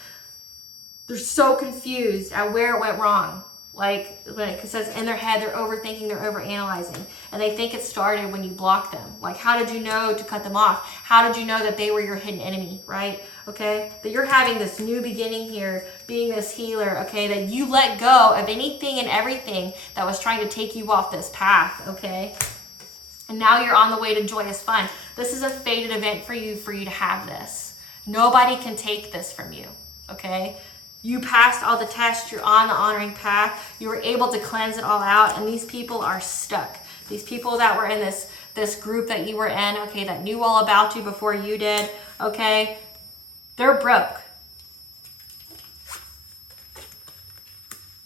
They're so confused at where it went wrong. Like when it says in their head, they're overthinking, they're overanalyzing, and they think it started when you blocked them. Like, how did you know to cut them off? How did you know that they were your hidden enemy, right? Okay, that you're having this new beginning here, being this healer, okay, that you let go of anything and everything that was trying to take you off this path, okay? And now you're on the way to joyous fun. This is a fated event for you to have this. Nobody can take this from you, okay? You passed all the tests, you're on the honoring path, you were able to cleanse it all out, and these people are stuck. These people that were in this group that you were in, okay, that knew all about you before you did, okay, they're broke.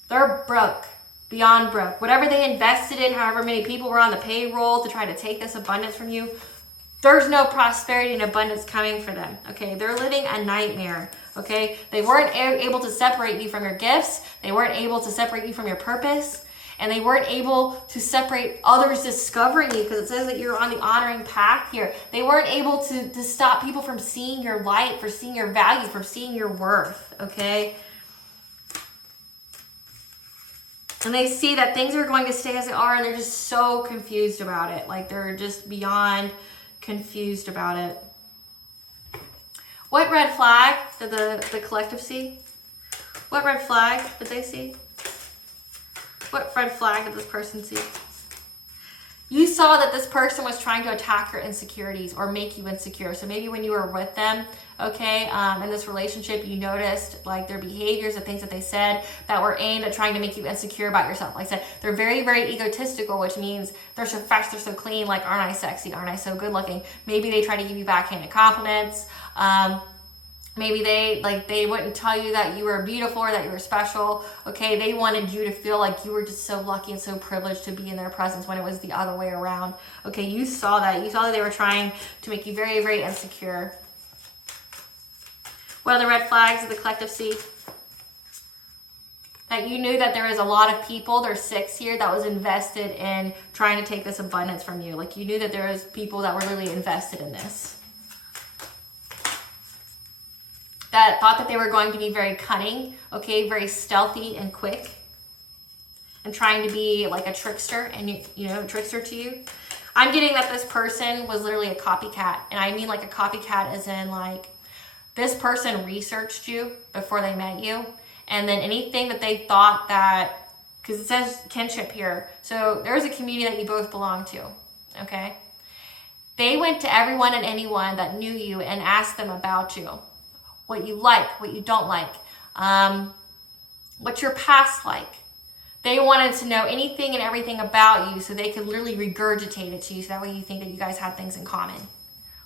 They're broke, beyond broke. Whatever they invested in, however many people were on the payroll to try to take this abundance from you, there's no prosperity and abundance coming for them, okay? They're living a nightmare, okay? They weren't able to separate you from your gifts. They weren't able to separate you from your purpose. And they weren't able to separate others discovering you, because it says that you're on the honoring path here. They weren't able to stop people from seeing your light, for seeing your value, for seeing your worth, okay? And they see that things are going to stay as they are, and they're just so confused about it. Like, they're just beyond confused about it. What red flag did the collective see? What red flag did they see? What red flag did this person see? You saw that this person was trying to attack your insecurities or make you insecure. So maybe when you were with them, okay, in this relationship, you noticed like their behaviors, the things that they said that were aimed at trying to make you insecure about yourself. Like I said, they're very, very egotistical, which means they're so fresh, they're so clean, like, aren't I sexy? Aren't I so good looking? Maybe they try to give you backhanded compliments. Maybe they wouldn't tell you that you were beautiful or that you were special. Okay, they wanted you to feel like you were just so lucky and so privileged to be in their presence when it was the other way around. Okay, you saw that. You saw that they were trying to make you very, very insecure. What are the red flags of the collective see? That you knew that there was a lot of people, there's 6 here, that was invested in trying to take this abundance from you. Like, you knew that there was people that were really invested in this. That thought that they were going to be very cunning, okay, very stealthy and quick, and trying to be like a trickster, and a trickster to you. I'm getting that this person was literally a copycat, and I mean like a copycat as in like this person researched you before they met you, and then anything that they thought that, because it says kinship here, so there's a community that you both belong to, okay? They went to everyone and anyone that knew you and asked them about you. What you like, what you don't like, what's your past like. They wanted to know anything and everything about you so they could literally regurgitate it to you, so that way you think that you guys had things in common.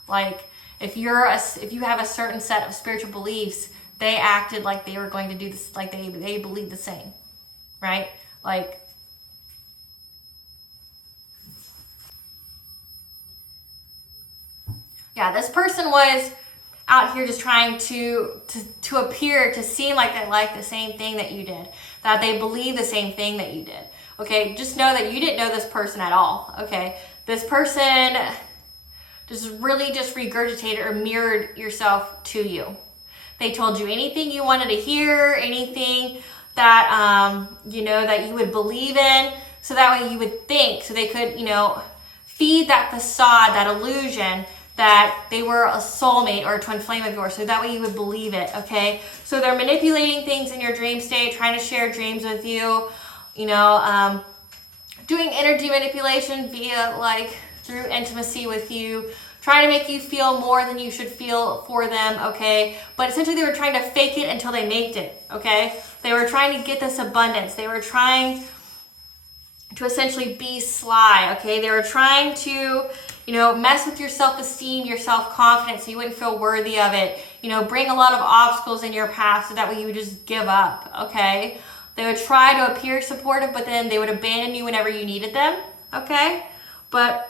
Like, if you have a certain set of spiritual beliefs, they acted like they were going to do this, like they believed the same, right? Like, yeah, this person was out here just trying to appear, to seem like they like the same thing that you did, that they believe the same thing that you did. Okay, just know that you didn't know this person at all. Okay, this person just really just regurgitated or mirrored yourself to you. They told you anything you wanted to hear, anything that that you would believe in, so that way you would think, so they could feed that facade, that illusion that they were a soulmate or a twin flame of yours, so that way you would believe it, okay? So they're manipulating things in your dream state, trying to share dreams with you, doing energy manipulation via through intimacy with you, trying to make you feel more than you should feel for them, okay? But essentially they were trying to fake it until they made it, okay? They were trying to get this abundance. They were trying to essentially be sly, okay? They were trying to mess with your self-esteem, your self-confidence, so you wouldn't feel worthy of it. Bring a lot of obstacles in your path so that way you would just give up, okay? They would try to appear supportive, but then they would abandon you whenever you needed them, okay? But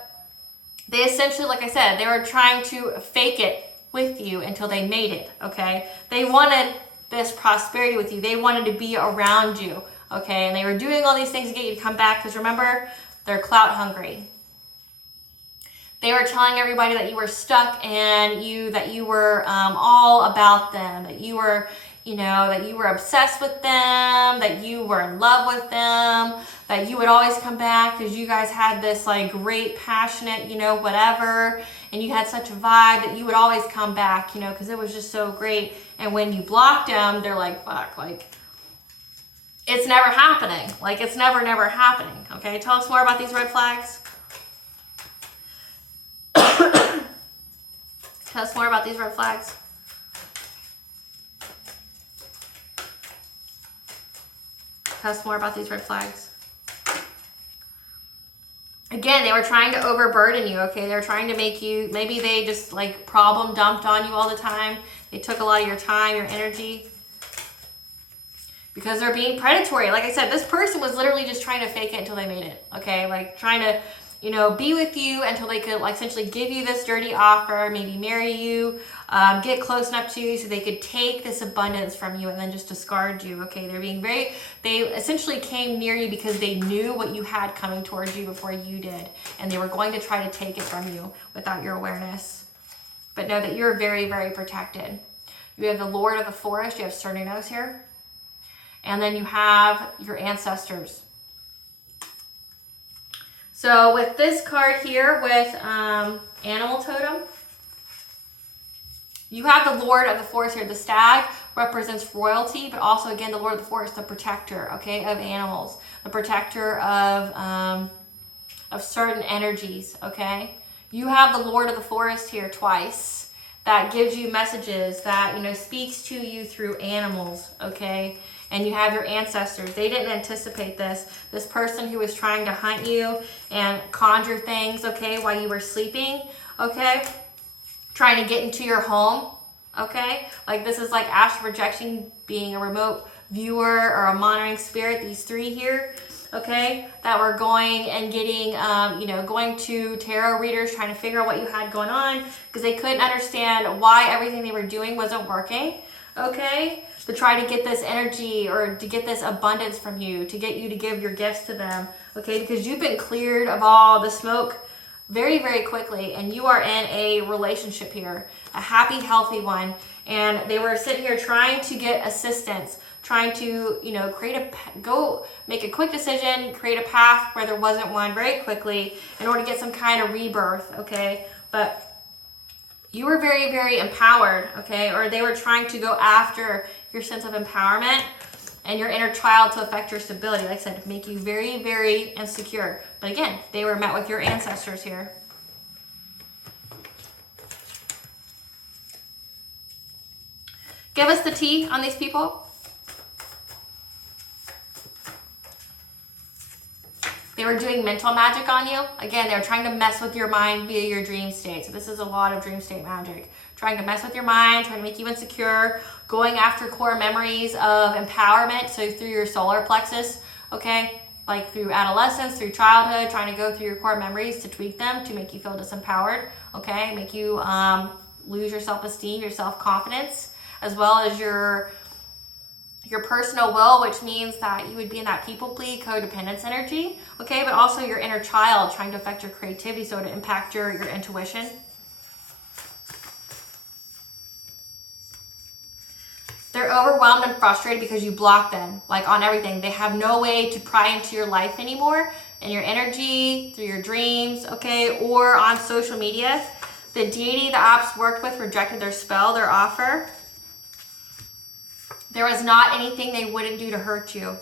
they essentially, like I said, they were trying to fake it with you until they made it, okay? They wanted this prosperity with you. They wanted to be around you, okay? And they were doing all these things to get you to come back, because remember, they're clout hungry. They were telling everybody that you were stuck and that you were all about them, that you were, that you were obsessed with them, that you were in love with them, that you would always come back because you guys had this great, passionate, whatever, and you had such a vibe that you would always come back, because it was just so great. And when you blocked them, they're like, fuck, it's never happening. It's never happening, okay? Tell us more about these red flags. Tell us more about these red flags. Tell us more about these red flags. Again, they were trying to overburden you, okay? They were trying to make you, maybe they just problem dumped on you all the time. They took a lot of your time, your energy. because they're being predatory. Like I said, this person was literally just trying to fake it until they made it, okay? Like trying to, you know, be with you until they could like essentially give you this dirty offer, maybe marry you, get close enough to you so they could take this abundance from you and then just discard you, okay? They essentially came near you because they knew what you had coming towards you before you did, and they were going to try to take it from you without your awareness. But know that you're very, very protected. You have the Lord of the Forest, you have Cerninos here, and then you have your ancestors. So with this card here with Animal Totem, you have the Lord of the Forest here. The stag represents royalty, but also, again, the Lord of the Forest, the protector, okay, of animals, the protector of certain energies, okay? You have the Lord of the Forest here twice. That gives you messages that, you know, speaks to you through animals, okay? And you have your ancestors. They didn't anticipate this. This person who was trying to hunt you and conjure things, okay, while you were sleeping, okay? Trying to get into your home, okay? Like this is like astral projection, being a remote viewer or a monitoring spirit. These three here, okay, that were going and getting, you know, going to tarot readers, trying to figure out what you had going on because they couldn't understand why everything they were doing wasn't working, okay? To try to get this energy or to get this abundance from you, to get you to give your gifts to them, okay? Because you've been cleared of all the smoke very, very quickly, and you are in a relationship here, a happy, healthy one, and they were sitting here trying to get assistance, trying to, you know, go make a quick decision, create a path where there wasn't one very quickly in order to get some kind of rebirth, okay? But you were very, very empowered, okay? Or they were trying to go after your sense of empowerment and your inner child to affect your stability. Like I said, make you very, very insecure. But again, they were met with your ancestors here. Give us the tea on these people. They were doing mental magic on you. Again, they were trying to mess with your mind via your dream state. So this is a lot of dream state magic. Trying to mess with your mind, trying to make you insecure, going after core memories of empowerment. So through your solar plexus, okay? Like through adolescence, through childhood, trying to go through your core memories to tweak them, to make you feel disempowered, okay? Make you lose your self-esteem, your self-confidence, as well as your personal will, which means that you would be in that people-please, codependence energy, okay? But also your inner child trying to affect your creativity, so to impact your intuition. They're overwhelmed and frustrated because you block them, like on everything. They have no way to pry into your life anymore, and your energy, through your dreams, okay, or on social media. The deity the ops worked with rejected their spell, their offer. There was not anything they wouldn't do to hurt you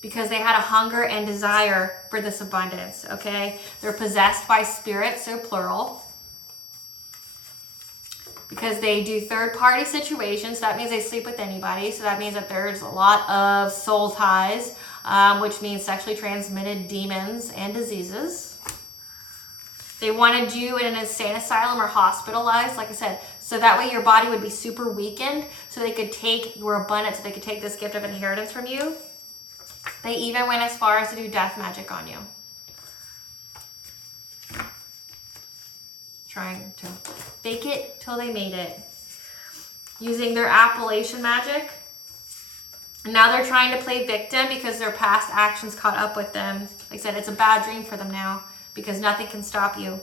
because they had a hunger and desire for this abundance, okay? They're possessed by spirits, so plural, because they do third-party situations. So that means they sleep with anybody. So that means that there's a lot of soul ties, which means sexually transmitted demons and diseases. They wanted you in an insane asylum or hospitalized, like I said, so that way your body would be super weakened, so they could take your abundance, so they could take this gift of inheritance from you. They even went as far as to do death magic on you. Trying to fake it till they made it. Using their appellation magic. And now they're trying to play victim because their past actions caught up with them. Like I said, it's a bad dream for them now because nothing can stop you.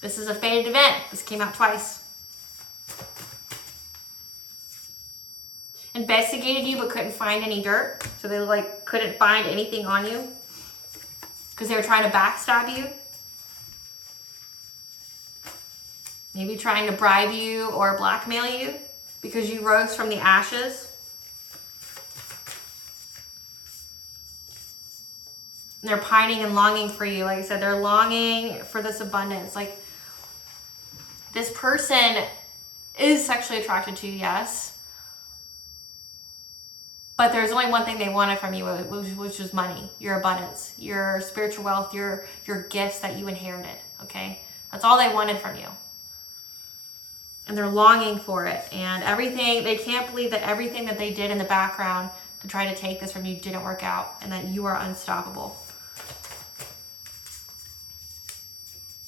This is a fated event. This came out twice. Investigated you but couldn't find any dirt. So they like couldn't find anything on you because they were trying to backstab you. Maybe trying to bribe you or blackmail you because you rose from the ashes. And they're pining and longing for you. Like I said, they're longing for this abundance. Like this person is sexually attracted to you, yes. But there's only one thing they wanted from you, which was money, your abundance, your spiritual wealth, your gifts that you inherited, okay? That's all they wanted from you. And they're longing for it. And everything, they can't believe that everything that they did in the background to try to take this from you didn't work out, and that you are unstoppable.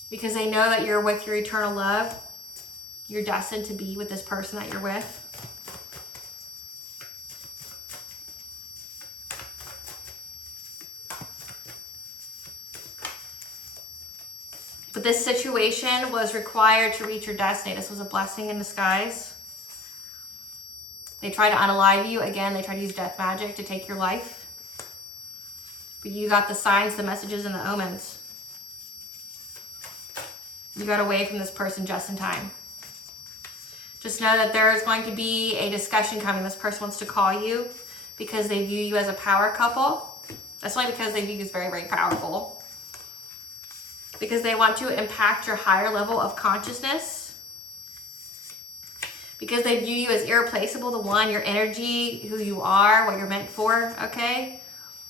Because they know that you're with your eternal love. You're destined to be with this person that you're with. But this situation was required to reach your destiny. This was a blessing in disguise. They tried to unalive you. Again, they tried to use death magic to take your life. But you got the signs, the messages, and the omens. You got away from this person just in time. Just know that there is going to be a discussion coming. This person wants to call you because they view you as a power couple. That's only because they view you as very, very powerful. Because they want to impact your higher level of consciousness. Because they view you as irreplaceable, the one, your energy, who you are, what you're meant for, okay?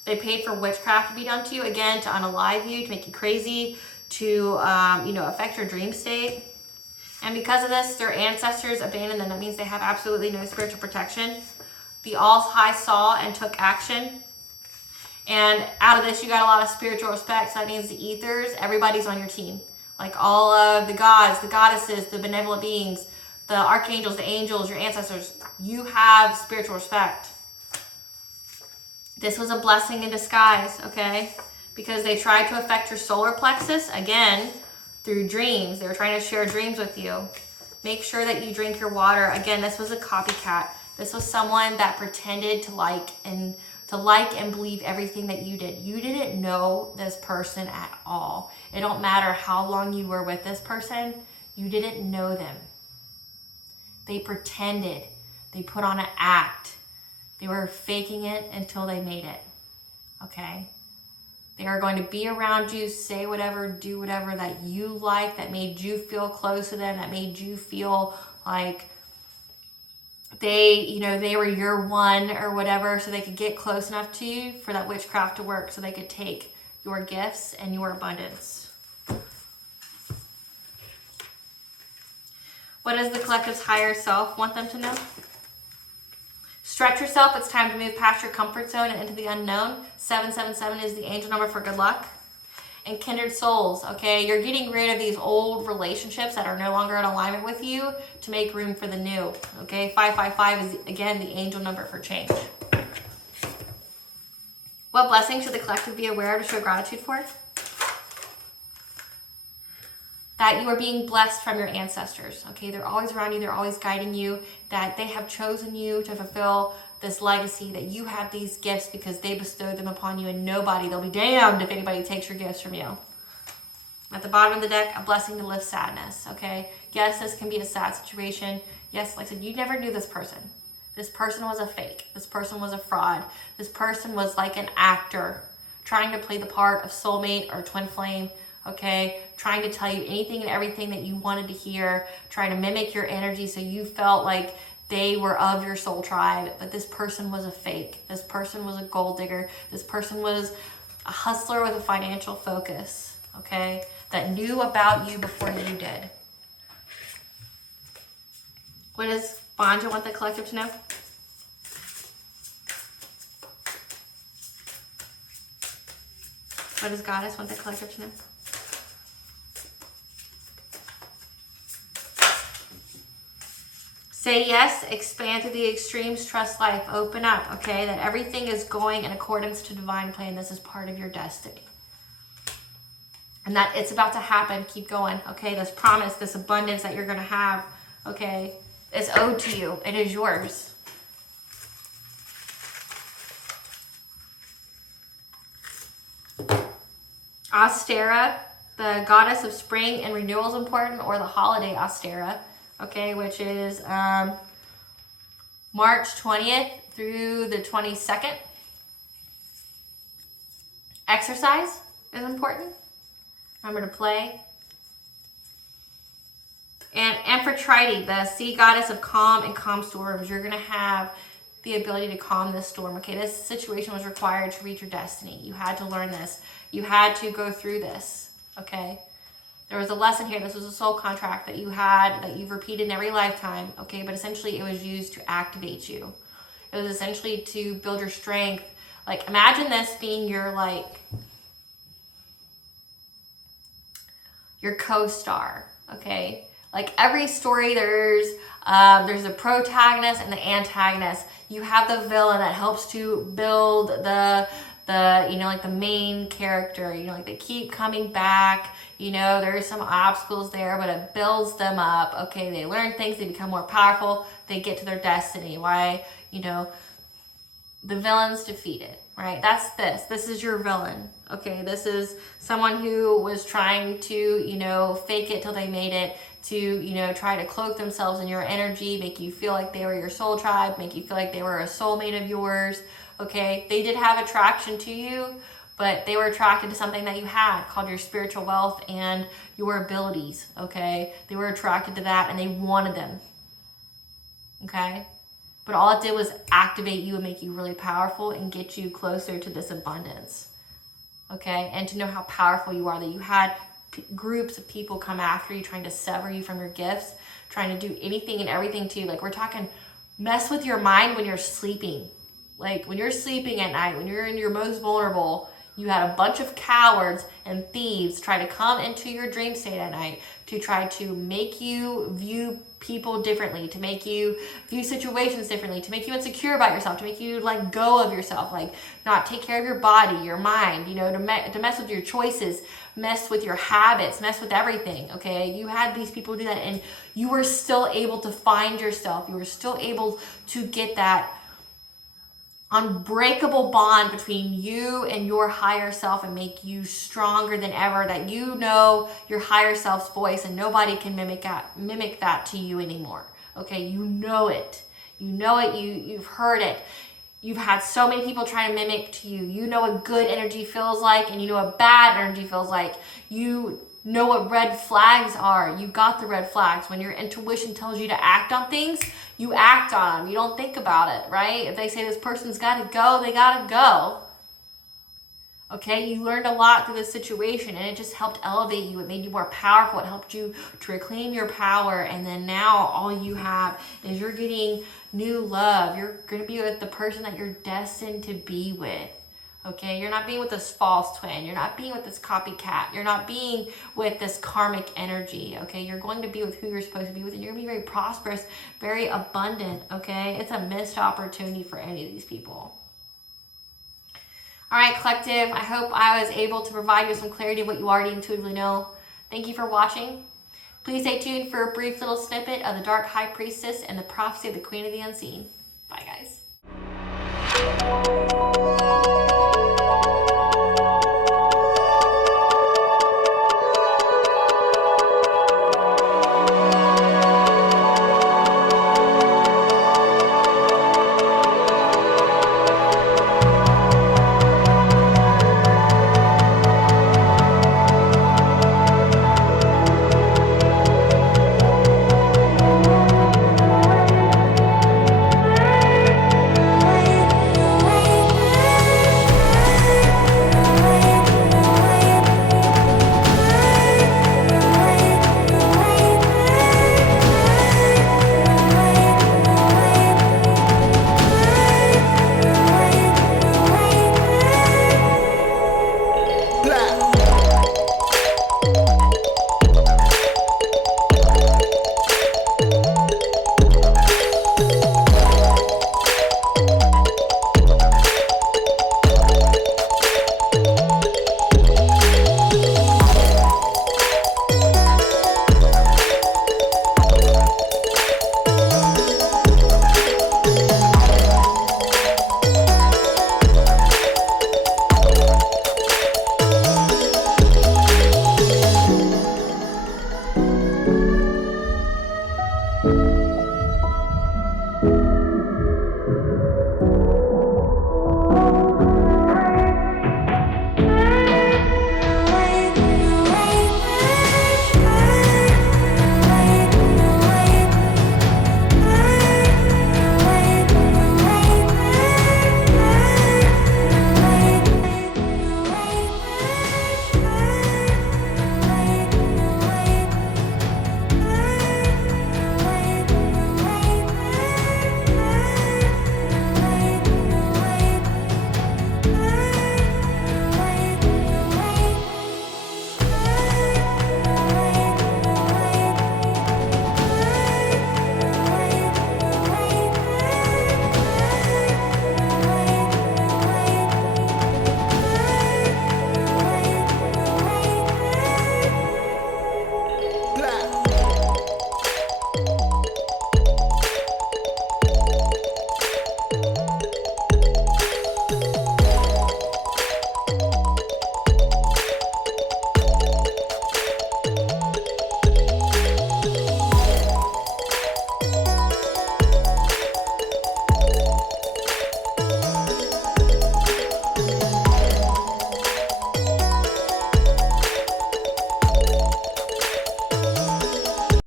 They paid for witchcraft to be done to you, again, to unalive you, to make you crazy, to, affect your dream state. And because of this, their ancestors abandoned them. That means they have absolutely no spiritual protection. The All High saw and took action. And out of this, you got a lot of spiritual respect. So that means the ethers, everybody's on your team. Like all of the gods, the goddesses, the benevolent beings, the archangels, the angels, your ancestors. You have spiritual respect. This was a blessing in disguise, okay? Because they tried to affect your solar plexus, again, through dreams. They were trying to share dreams with you. Make sure that you drink your water. Again, this was a copycat. This was someone that pretended to like and believe everything that you did. You didn't know this person at all. It don't matter how long you were with this person. You didn't know them. They pretended. They put on an act. They were faking it until they made it. Okay? They are going to be around you, say whatever, do whatever that you like, that made you feel close to them, that made you feel like they were your one or whatever, so they could get close enough to you for that witchcraft to work, so they could take your gifts and your abundance. What does the collective's higher self want them to know? Stretch yourself. It's time to move past your comfort zone and into the unknown. 777 is the angel number for good luck. And kindred souls, okay? You're getting rid of these old relationships that are no longer in alignment with you to make room for the new, okay? 555 is, again, the angel number for change. What blessing should the collective be aware of to show gratitude for? That you are being blessed from your ancestors, okay? They're always around you. They're always guiding you. That they have chosen you to fulfill this legacy, that you have these gifts because they bestowed them upon you, and they'll be damned if anybody takes your gifts from you. At the bottom of the deck, a blessing to lift sadness, okay? Yes, this can be a sad situation. Yes, like I said, you never knew this person. This person was a fake. This person was a fraud. This person was like an actor trying to play the part of soulmate or twin flame, okay? Trying to tell you anything and everything that you wanted to hear, trying to mimic your energy so you felt like they were of your soul tribe, but this person was a fake. This person was a gold digger. This person was a hustler with a financial focus, okay? That knew about you before you did. What does Banja want the collective to know? What does Goddess want the collective to know? Say yes, expand to the extremes, trust life, open up, okay? That everything is going in accordance to divine plan. This is part of your destiny. And that it's about to happen. Keep going, okay? This promise, this abundance that you're going to have, okay, is owed to you. It is yours. Ostera, the goddess of spring and renewal is important, or the holiday Ostera, okay, which is March 20th through the 22nd. Exercise is important. Remember to play. And Amphitrite, the sea goddess of calm and calm storms. You're going to have the ability to calm this storm. Okay, this situation was required to reach your destiny. You had to learn this. You had to go through this. Okay. There was a lesson here. This was a soul contract that you had, that you've repeated in every lifetime, okay? But essentially it was used to activate you. It was essentially to build your strength. Like, imagine this being your, like, your co-star, okay? Like, every story, there's a protagonist and the antagonist. You have the villain that helps to build the you know, like the main character, you know, like they keep coming back, you know, there's some obstacles there, but it builds them up, okay? They learn things, they become more powerful, they get to their destiny. Why? You know, the villain's defeated, right? That's this. This is your villain, okay? This is someone who was trying to, you know, fake it till they made it, to, you know, try to cloak themselves in your energy, make you feel like they were your soul tribe, make you feel like they were a soulmate of yours, okay? They did have attraction to you, but they were attracted to something that you had called your spiritual wealth and your abilities, okay? They were attracted to that and they wanted them, okay? But all it did was activate you and make you really powerful and get you closer to this abundance, okay? And to know how powerful you are, that you had groups of people come after you, trying to sever you from your gifts, trying to do anything and everything to you. Like, we're talking mess with your mind when you're sleeping. Like, when you're sleeping at night, when you're in your most vulnerable, you had a bunch of cowards and thieves try to come into your dream state at night to try to make you view people differently, to make you view situations differently, to make you insecure about yourself, to make you let go of yourself, like not take care of your body, your mind, you know, to mess with your choices, mess with your habits, mess with everything, okay? You had these people do that, and you were still able to find yourself. You were still able to get that unbreakable bond between you and your higher self and make you stronger than ever, that you know your higher self's voice and nobody can mimic that to you anymore, okay? You know it. You know it. You've heard it. You've had so many people trying to mimic to you. You know what good energy feels like, and you know what bad energy feels like. You know what red flags are. You got the red flags. When your intuition tells you to act on things, you act on them. You don't think about it, right? If they say this person's got to go, they got to go. Okay, you learned a lot through this situation, and it just helped elevate you. It made you more powerful. It helped you to reclaim your power, and then now all you have is you're getting new love. You're going to be with the person that you're destined to be with. Okay, you're not being with this false twin. You're not being with this copycat. You're not being with this karmic energy, okay? You're going to be with who you're supposed to be with, and you're going to be very prosperous, very abundant, okay? It's a missed opportunity for any of these people. All right, collective, I hope I was able to provide you with some clarity of what you already intuitively know. Thank you for watching. Please stay tuned for a brief little snippet of the Dark High Priestess and the Prophecy of the Queen of the Unseen. Bye, guys.